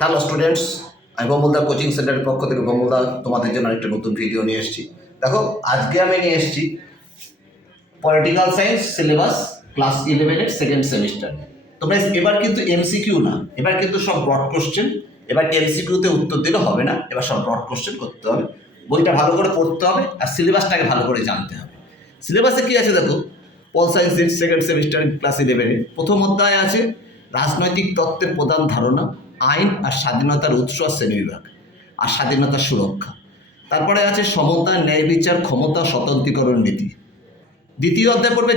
Hello students, আমি বমুলদা coaching সেন্টারের পক্ষ থেকে বমুলদা তোমাদের জন্য একটা নতুন ভিডিও নিয়ে এসেছি। দেখো, আজকে আমি নিয়ে এসেছি পলিটিক্যাল সায়েন্স সিলেবাস ক্লাস 11-এর সেকেন্ড সেমিস্টার। তোমরা এবার কিন্তু এমসিকিউ না, এবার কিন্তু সব ব্রড কোশ্চেন। এবার এমসিকিউতে উত্তর দিলে হবে না, এবার সব ব্রড কোশ্চেন করতে হবে। বইটা ভালো করে পড়তে হবে আর সিলেবাসটাকে ভালো করে জানতে হবে। সিলেবাসে কী আছে দেখো, পল সায়েন্সের সেকেন্ড সেমিস্টার ক্লাস 11-এর প্রথম অধ্যায় আছে রাজনৈতিক তত্ত্বের প্রধান ধারণা, আইন আর স্বাধীনতার উৎস আর শ্রেণীবিভাগ আর স্বাধীনতার সুরক্ষা। তারপরে আছে সমতা, ন্যায় বিচার, ক্ষমতা, স্বতন্ত্রীকরণ নীতি। দ্বিতীয় অধ্যায় পড়বে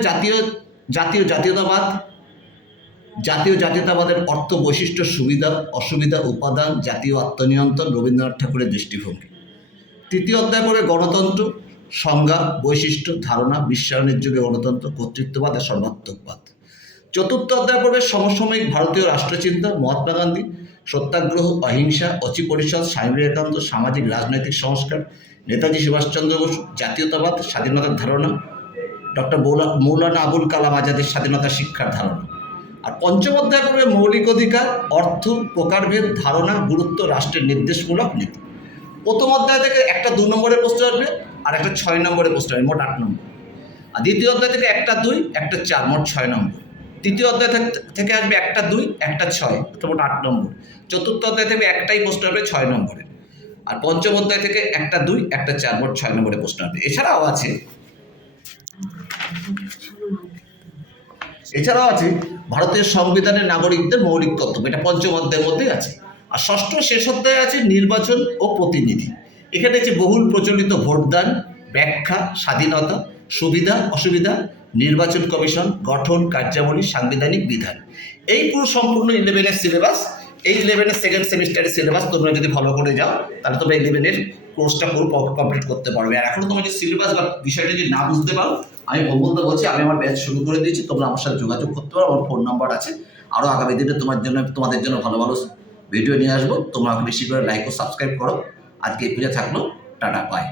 জাতীয়তাবাদের অর্থ, বৈশিষ্ট্য, সুবিধা অসুবিধা, উপাদান, জাতীয় আত্মনিয়ন্ত্রণ, রবীন্দ্রনাথ ঠাকুরের দৃষ্টিভঙ্গি। তৃতীয় অধ্যায় পড়বে গণতন্ত্র, সংজ্ঞা, বৈশিষ্ট্য, ধারণা, বিশ্বায়নের যুগে গণতন্ত্র, কর্তৃত্ববাদ আর সর্বাত্মকবাদ। চতুর্থ অধ্যায় পড়বে সমসাময়িক ভারতীয় রাষ্ট্রচিন্তা, মহাত্মা গান্ধী, সত্যাগ্রহ, অহিংসা, অচি পরিষদ, স্বামী বিবেকানন্দ, সামাজিক রাজনৈতিক সংস্কার, নেতাজি সুভাষচন্দ্র বসু, জাতীয়তাবাদ, স্বাধীনতার ধারণা, ডক্টর মৌলানা আবুল কালাম আজাদের স্বাধীনতা শিক্ষার ধারণা। আর পঞ্চম অধ্যায় পড়বে মৌলিক অধিকার, অর্থ, প্রকারভেদ, ধারণা, গুরুত্ব, রাষ্ট্রের নির্দেশমূলক নীতি। প্রথম অধ্যায় থেকে একটা 2 নম্বরের প্রশ্ন আসবে আর একটা 6 নম্বরের প্রশ্ন আসবে, মোট 8 নম্বর। আর দ্বিতীয় অধ্যায় থেকে একটা 2, একটা 4, মোট 6 নম্বর। তৃতীয় অধ্যায় থেকে আসবে একটা 2, একটা 6, মোট 8 নম্বর। চতুর্থ অধ্যায় থেকে একটাই প্রশ্ন আসবে 6 নম্বরের। আর পঞ্চম অধ্যায় থেকে একটা 2, একটা 4, মোট 6 নম্বরের প্রশ্ন আসবে। এছাড়াও আছে ভারতের সংবিধানের নাগরিকদের মৌলিক তত্ত্ব, এটা পঞ্চম অধ্যায়ের মধ্যেই আছে। আর ষষ্ঠ শেষ অধ্যায়ে আছে নির্বাচন ও প্রতিনিধি। এখানে আছে বহুল প্রচলিত ভোটদান, ব্যাখ্যা, স্বাধীনতা, সুবিধা অসুবিধা, নির্বাচন কমিশন, গঠন, কার্যাবলী, সাংবিধানিক বিধান। এই পুরো সম্পূর্ণ 11-এর সিলেবাস। এই 11-এর সেকেন্ড সেমিস্টারের সিলেবাস তোমরা যদি ফলো করে যাও তাহলে তোমরা 11-এর কোর্সটা পুরো কমপ্লিট করতে পারবে। আর এখনো তোমার যে সিলেবাস বা বিষয়টা যদি না বুঝতে পারো, আমি বলতে বলছি, আমি আমার ব্যাচ শুরু করে দিয়েছি, তোমরা আমার সাথে যোগাযোগ করতে পারো, আমার ফোন নাম্বার আছে। আরও আগামী দিনে তোমাদের জন্য ভালো ভালো ভিডিও নিয়ে আসবো। তোমরা বেশি করে লাইক ও সাবস্ক্রাইব করো। আজকে এই পুজো থাকলো, টাটা, বাই।